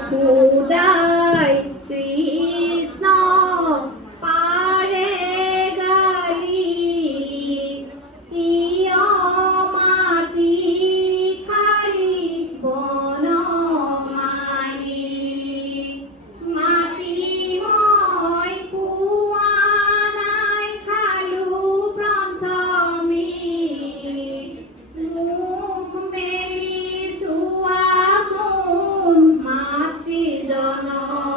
খুদাই কৃষ্ণ পারে গালি ইয় মাটি খালি বনমালী মাটি মই কুয়া নাই খালু পঞ্চমী মুখ মেলি চোৱাচোন মাতৃ জননী